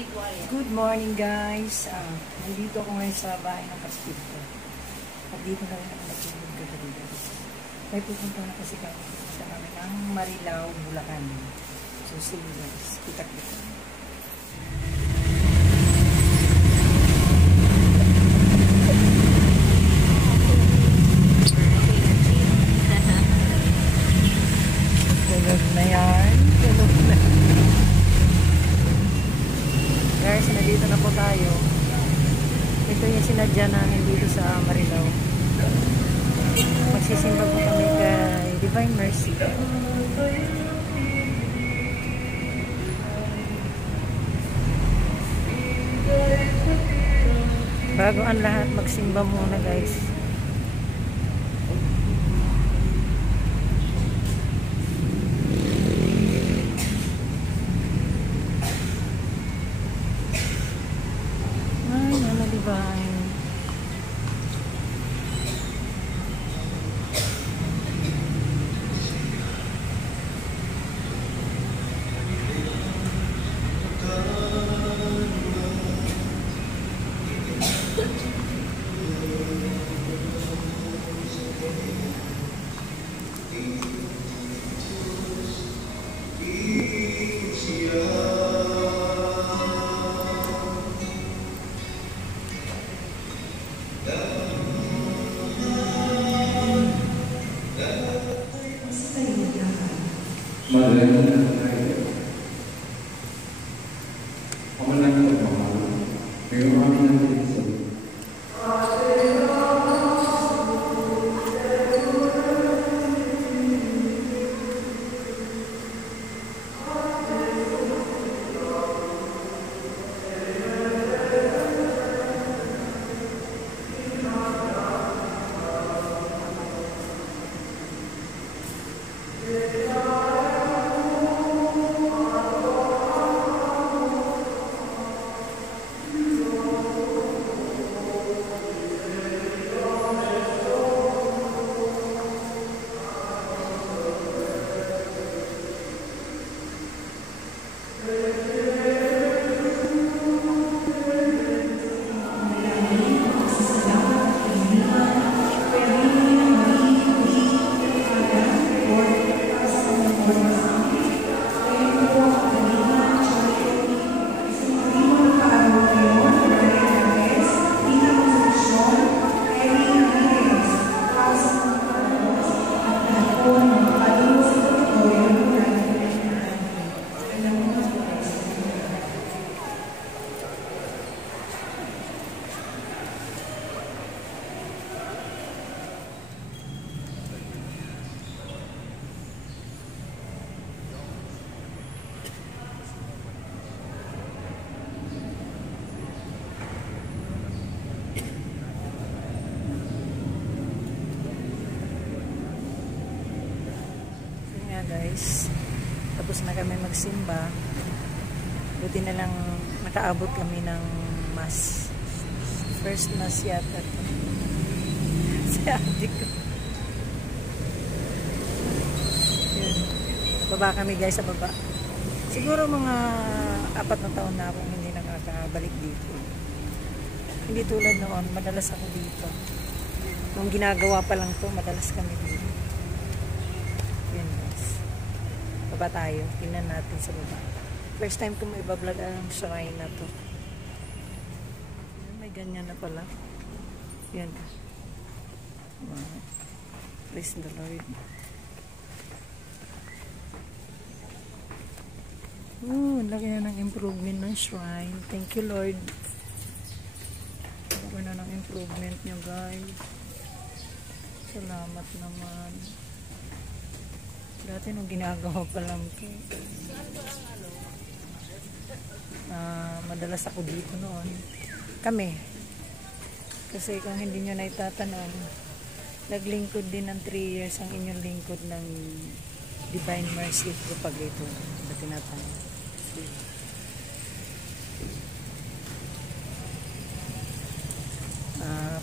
Good morning guys. Nandito ako ngayon sa bahay ng kapatid ko. At dito na rin ako natulog kagabi guys. May pupunta na kasi kami. Pupunta namin ng Marilao, Bulacan. So see you guys. Kita-kita. Tulog na yan. Tulog na. Guys, nandito na po tayo. Ito yung sinadya namin dito sa Marilao. Magsisimba po kami kay Divine Mercy. Bago ang lahat, magsimba muna guys. Guys, tapos na kami magsimba. Buti na lang nakaabot kami ng mass. First mass yata si ate ko. Baba kami guys, sa baba. Siguro mga 4 na taon na akong hindi nakakabalik dito. Hindi tulad noon, madalas ako dito. Nung ginagawa pa lang to, madalas kami dito. Baba tayo. Tingnan natin sa baba. First time ko may bablog ang shrine na to. May ganyan na pala. Yan. Wow. Praise the Lord. Oh, laki na ng improvement ng shrine. Thank you, Lord. Laki na ng improvement nyo, guys. Salamat naman. Dati nung ginagawa pa lang ito. Madalas ako dito noon. Kami. Kasi kung hindi nyo na itatanong, naglingkod din ng 3 years ang inyong lingkod ng Divine Mercy Propagator. Ba tinatanong?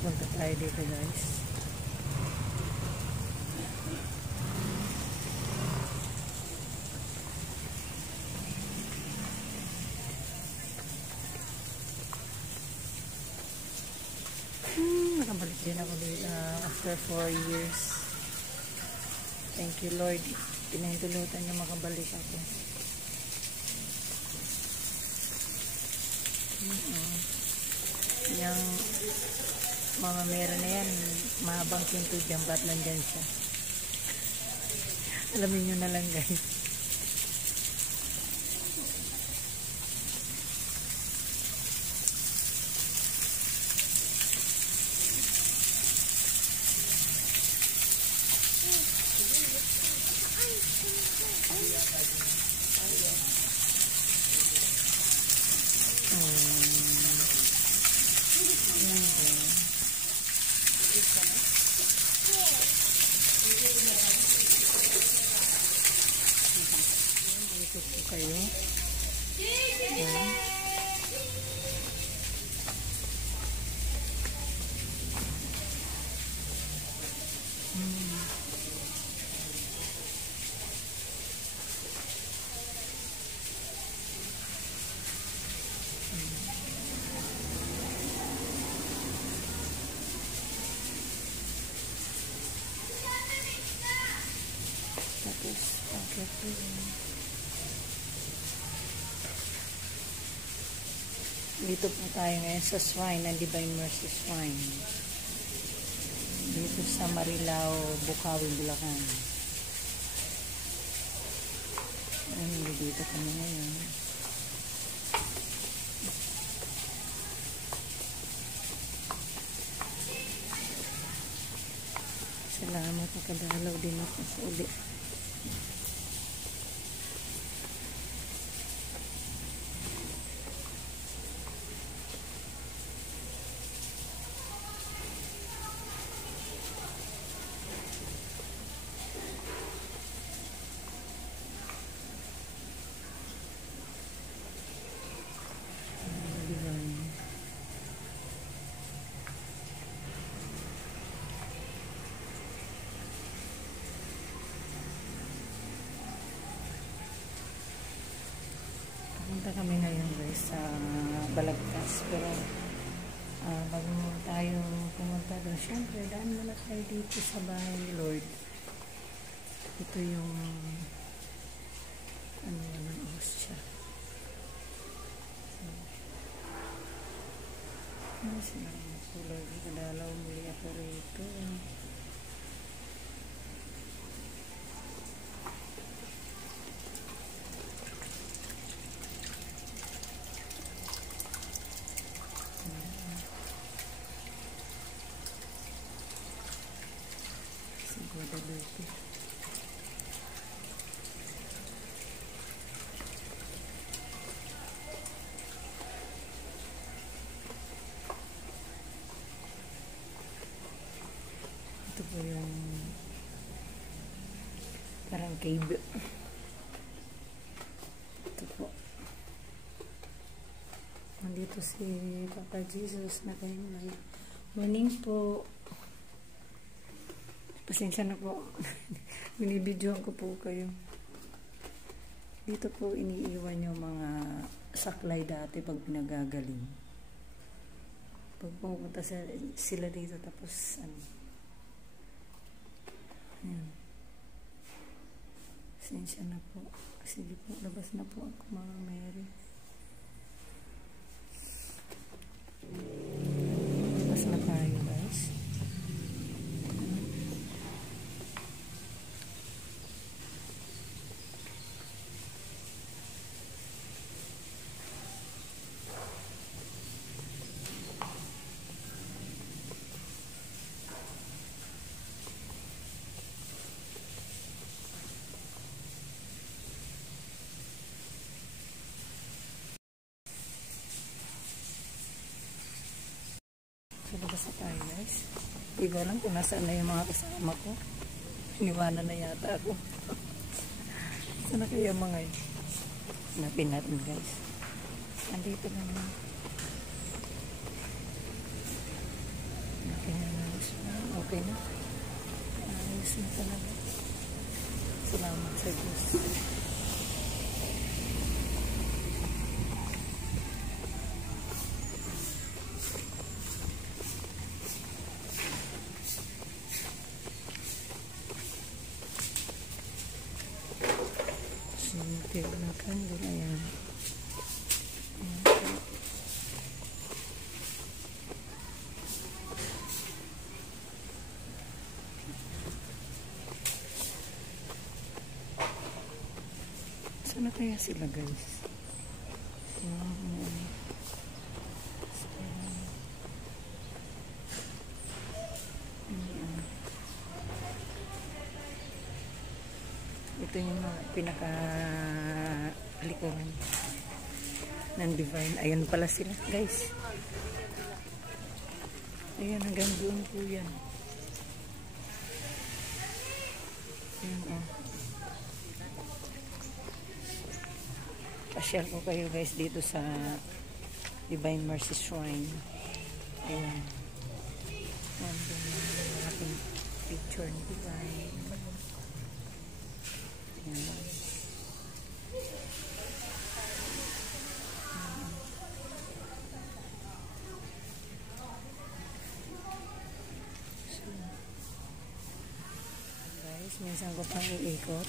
Punta tayo dito guys. din ako dito after 4 years. Thank you Lord. Pinahintulutan niyo makabalik ako. Yung Mama Mera na yan, mahabang kinto dyan, ba't nandyan siya? Alamin nyo na lang guys. Kayo. Ayan. Tapos, okay. Dito po tayo ngayon sa shrine ng Divine Mercy Shrine. Dito sa Marilao, Bukawi, Bulacan. Ayun, dito kami ngayon. Salamat, nakadalaw din ako sa uli. Punta kami ngayon guys sa Balagtas, pero bago tayo pumunta doon, syempre daan muna tayo dito sa bahay ni Lord. Ito yung ano naman siya. Ano siya? Lord, kadalaw muli ako rito. Guadalupe. Ito po yung parang cave. Ito po. Nandito si Papa Jesus na kayo may morning po. Pasensya na po. Binibidyoan ko po kayo. Dito po iniiwan yung mga saklay dati pag pinagagaling. Pag pumunta sila dito tapos ano. Ayan. Pasensya na po. Sige po, labas na po ako mga Mary. Labas na tayo guys. So, labas na tayo guys. Hindi ko alam kung nasaan na yung mga kasama ko. Iniwanan na yata ako. Saan na kaya mga yun? Hanapin natin guys. Andito lang yun. Okay na ayos na. Okay na. Ayos na talaga. Salamat sa Diyos. na kaya sila, guys? Ito yung pinaka-likuran ng Divine. Ayan pala sila, guys. Ayan, hanggang doon po yan. Ayan, oh. Pasyal ko kayo, guys, dito sa Divine Mercy Shrine. Ayan. Nandun yung ating picture ni Divine. Ayan. Minsan ko pang iikot.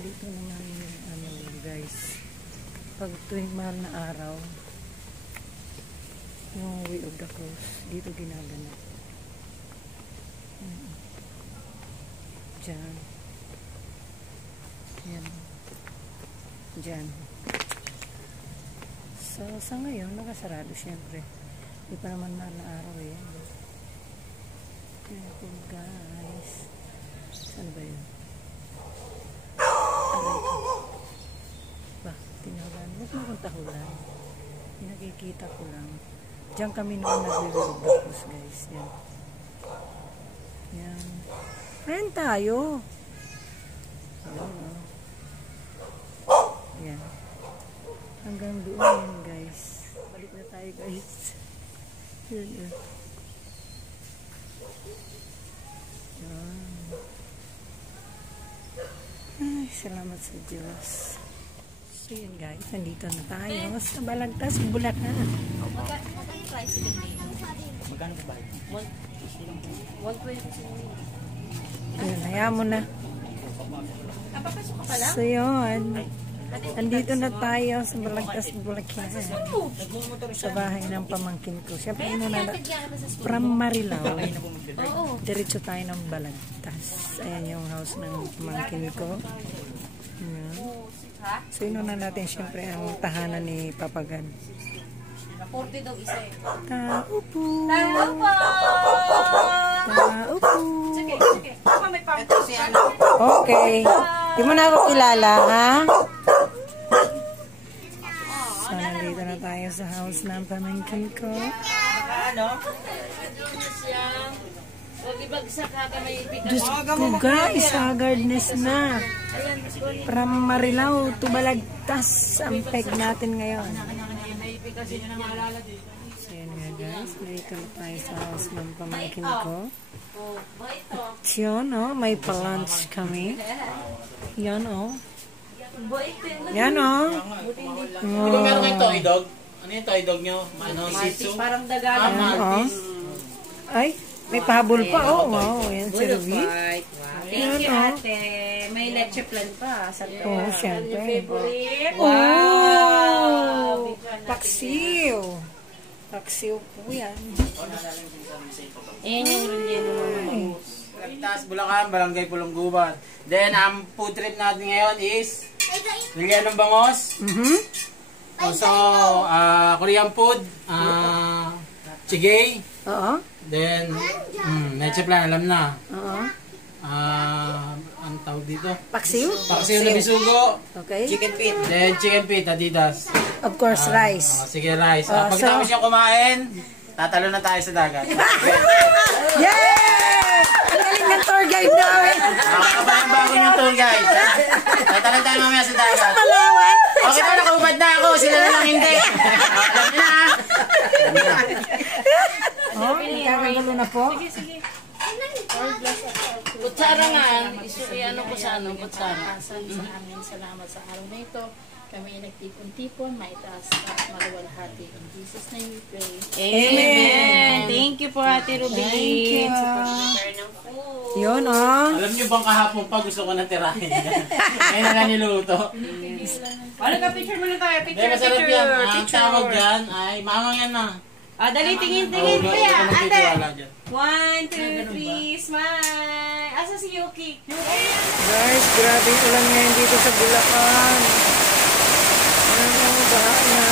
Dito naman yung guys, pag tuwing mahal na araw, yung Way of the Cross dito ginaganap. Diyan. Yan. Diyan. So sa ngayon nakasarado syempre, di pa naman mahal na araw eh. Yan po guys, saan ba yun? Ba, tinawagan. Huwag mo kong tahulan. Nakikita ko lang. Diyan kami noon nag-review guys. Yan. Yan. Ayan tayo. Yan. Hanggang doon yan guys. Balik na tayo guys. Yan. Yan. Ay, salamat sa Diyos. So yun guys, nandito na tayo sa Balagtas, Bulacan. Magkano price din dito? Magkano ba ba? 120. Yun, hayaan mo na. Napapasok ka pala? So yun, nandito na tayo sa Balagtas, Bulacan. Sa bahay ng pamangkin ko. Siyempre, muna na, from Marilao. Diretso tayo ng Balagtas. Ayan yung house ng pamangkin ko. Ayan. So, inuna natin siyempre ang tahanan ni Papagan. 40 daw isa eh. Taupo! Taupo! Taupo! Sige, sige. Ako may pampas. Okay. Di mo na ako kilala, ha? So, nandito na tayo sa house ng pamangkin ko. Ano? Diyos ko guys, haggardness na. From Marilao to Balagtas ang peg natin ngayon. So yan nga guys, naikal tayo sa house ng pamangkin ko. At yun oh, may pa-lunch kami. Yan oh. Yan oh. Di ba meron kayo toy dog? Ano yung toy dog nyo? Ano, Shih Tzu? Parang dagal. Maltese. Ay, may pahabol pa oh. Wow, yan si Ruby. Thank you ate. May leche plan pa. Oh, syempre. Wow! Paksiw. Paksiw po yan. Ayan yung relleno naman. Balagtas, Bulacan, Barangay Pulongguban. Then, ang food trip natin ngayon is Lilian ng Bangos. Also, Korean food, Chigay. Oo. Then, Leche Plan, alam na. Oo. Ang tawag dito? Paksiw? Paksiw na bisugo. Okay. Chicken feet. Then, chicken feet, Adidas. Of course, rice. Sige, rice. Pagkatapos niya kumain, tatalo na tayo sa dagat. Yay! Ang galing ng tour guide namin. Bago yung tour guide. Tatalo tayo mamaya sa dagat. Palawan. Okay na, nakaubad na ako. Sila na lang hindi. Alam niyo na. Oh, nagkakagulo na po. Kutsara nga, ano ko sa kutsara. Sa amin, salamat sa araw na ito. Kami nagtipon-tipon, maitaas at maluwalhati. In Jesus' name we pray. Amen. Thank you po, Ate Ruby. Thank you. Sa pag-prepare ng food. Yun, oh. Alam niyo bang kahapon pa gusto ko nang tirahin. Ngayon na lang niluto. Ano ka, picture muna tayo. Dahil masarap yan. Ang tawag dyan ay mamang yan na. Dali, tingin pa yan. Ate. 1, 2, 3, smile. Asa si Yuki? Guys, grabe yung ulan ngayon dito sa Bulacan. Ano, baha na.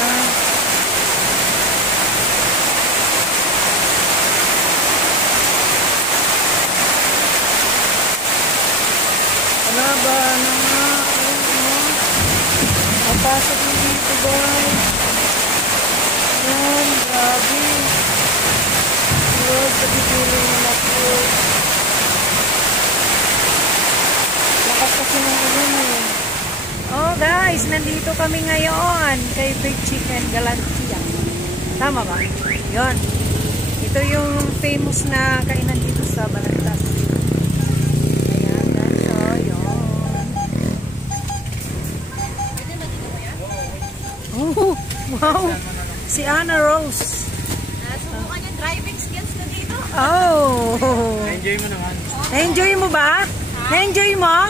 Wala ba na nga? Mapasok mo dito, guys. Ayan, grabe. Lord, pagigilin mo na po. Lakas kasi ng ulan eh. Oh guys, nandito kami ngayon kay Big Chicken Galantia. Tama ba? Yun. Ito yung famous na kainan dito sa Balagtas. Ayan guys, so yun. Oh, wow! Si Anna Rose. Subukan yung driving skills na dito. Oh! Enjoy mo naman. Na-enjoy mo ba? Na-enjoy mo?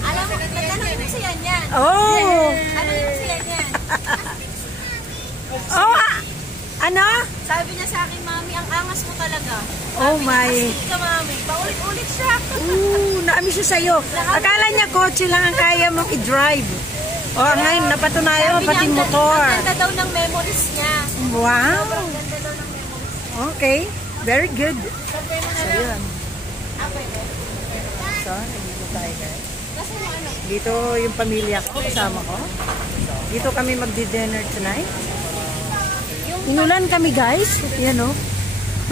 Alam mo, nagtanong mo siya yan. Oh! Ano yung siya yan? Oh! Ano? Sabi niya sa akin, Mami, ang angas mo talaga. Oh my! Kasi ka, Mami. Paulit-ulit siya. Naami siya sa'yo. Akala niya kotse lang ang kaya mong i-drive. Oh, ngayon, napatunayan mo pati motor. Ang ganda daw ng memories niya. Wow! Ang ganda daw ng memories. Okay. Very good. Sabay mo na So, lang. yun. Apay mo. So, nandito tayo guys. Kasi mo ano? Dito yung pamilya ko, kasama ko. Dito kami magdi-dinner tonight. Inulan kami guys. Yan o.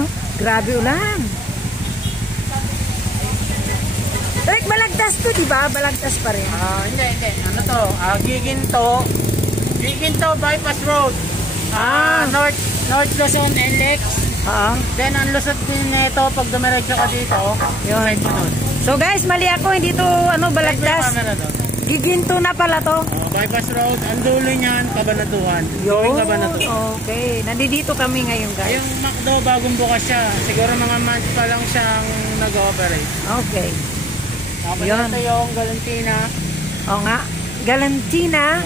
Huh? Grabe ulan. Like Balagtas to, diba? Balagtas pa rin. Hindi. Ano to? Giginto Bypass Road. North Luzon NLEX. Then ang lusot din nito pag dumiretso ka dito. Yun. So guys, mali ako. Hindi to Balagtas. Giginto na pala to. Bypass Road. Ang dulo niyan, Kabanatuan. Yun. Kabanatuan. Okay. Nandito kami ngayon guys. Yung McDo, bagong bukas siya. Siguro mga months pa lang siyang nag-ooperate. Okay. Tapos Yun. ito yung Galantina. Oo nga. Galantina.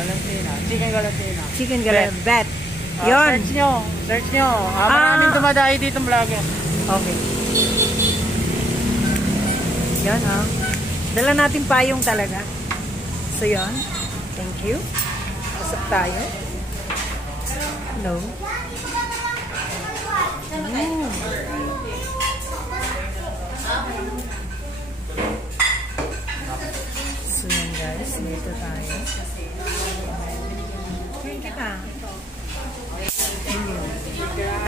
Chicken Galantina. Chicken Galantina. Yun. Search nyo. Maraming dumadayo dito vlogger. Okay. Yan Dala natin payong talaga. So yun. Thank you. Pasok tayo. Hello. So yun guys. Dito tayo. Thank you ka.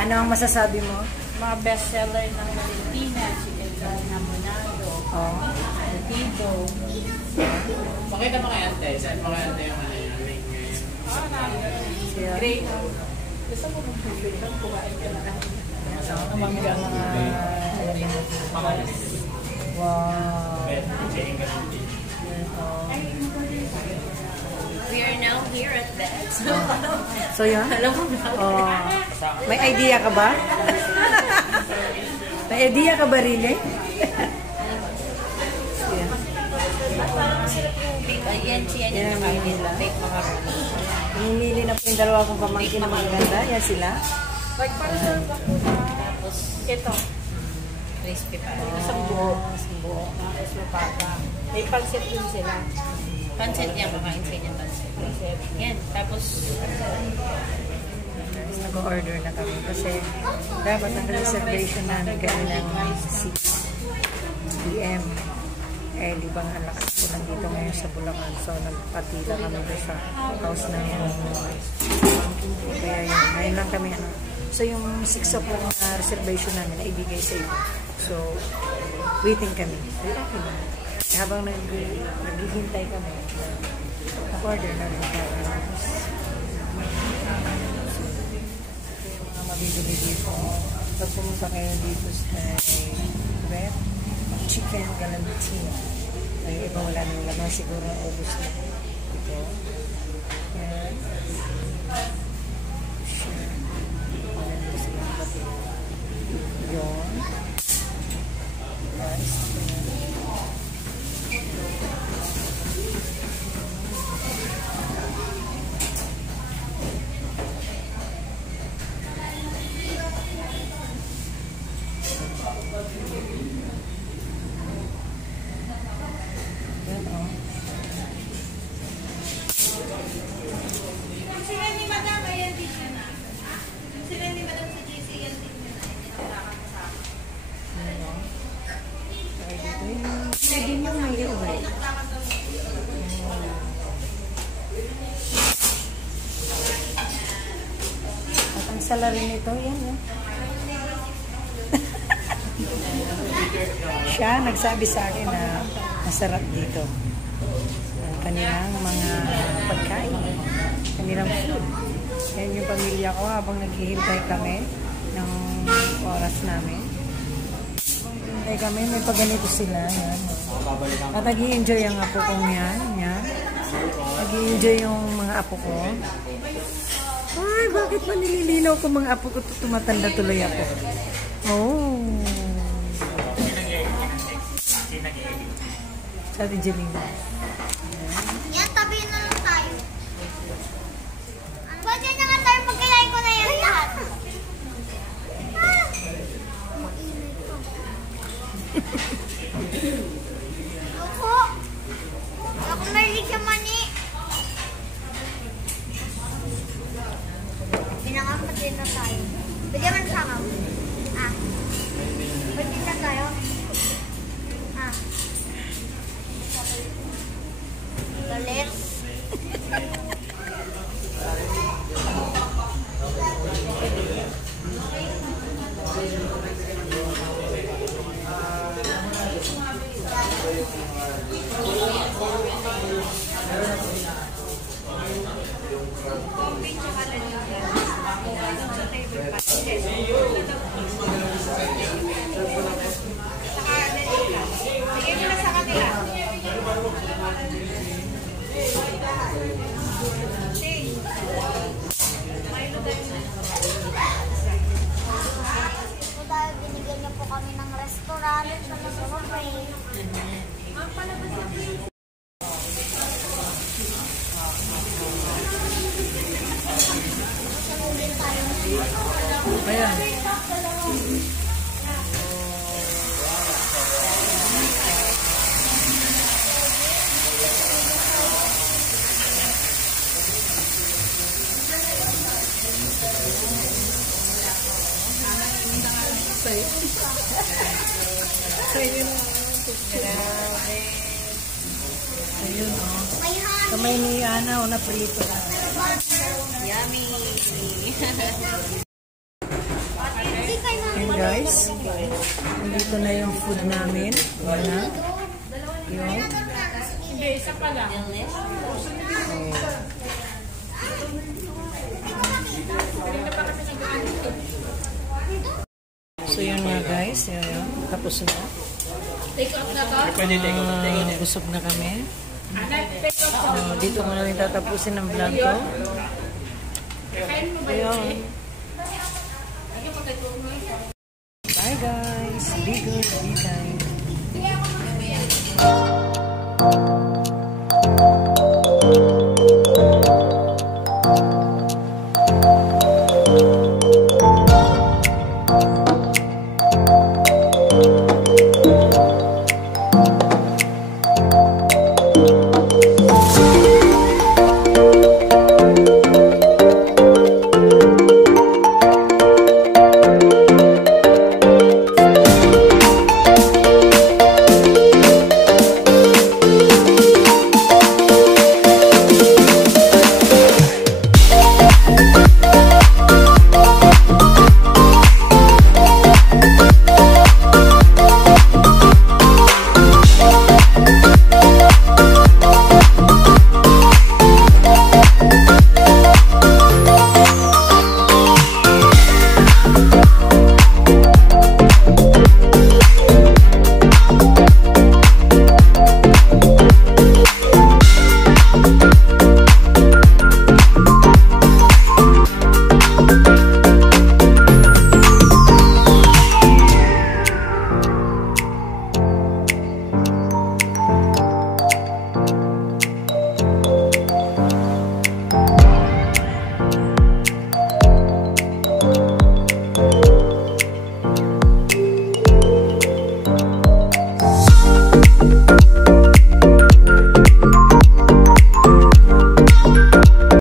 Ano ang masasabi mo? Mga bestseller ng Valentina, Chicken Galanado, Tito. Pakita mo kay ante. Saan mo kay ante yung link ngayon? Great. Gusto mo mong kumain ka na. Mga wow. We are now here at that. So yun? Alam mo na. May idea ka ba? May idea ka ba rin eh? Ayan, siya Yan yung ang kainin nila. Fake macaroni. Hinili na po yung dalawa kong pamangkin na magaganda. Yan sila. Tapos, ito. crispy pa. Isang buo. Isang buo. Tapos mapapa. May pansit din sila. Pansit yan, kakain sa inyo pansit. Yan, tapos nag-order na kami kasi dapat ang reservation namin kami ng 6 p.m. Eh, di ba nga lakas ko nandito ngayon sa Bulacan. So, nagpatila kami doon sa house ng kaya yun, ngayon lang kami ano. So, yung 6 o'clock na reservation namin na ibigay sa iyo. So, waiting kami. Okay na. Habang naghihintay kami, nag-order na rin kami. Mabibili dito. Pag pumunta kayo dito sa red chicken galamiti. Ay, iba wala nang laman. Siguro ubus na. Ito. Yan. Sure. Wala nang silang pati. Yun. Guys. Salary nito, yan. Siya nagsabi sa akin na masarap dito. Ang kanilang mga pagkain, kanilang food. Yan yung pamilya ko habang naghihintay kami ng oras namin. Hintay kami, may pagganito sila. Yan. At nag-i-enjoy ang apo kong yan. Nag-i-enjoy yung mga apo ko. Ay, bakit ba nililinaw ko mga apo ko? Tumatanda tuloy ako. Oh. Sabi Jelina. Yan, tabi na lang tayo. Ano ba dyan naman tayo? Magkailain ko na yan lahat. Ako. Ako marilig sa mani. Pinangapat din na tayo. Bigyan man sa ako. Pwede na tayo. Galit. Binigyan niyo po kami ng restaurant sa Masarapay. Ayan. Ayun, oh. Kamay ni Ana, na prito na. yummy. And guys, nandito na yung food namin. Yan na. Yun. Hindi, isa pa lang. So yun nga guys, yun. Tapos na. Take out na to? Busog na kami. Dito ko na rin tatapusin ang vlog ko. Ayun. Bye guys. Be good, be kind.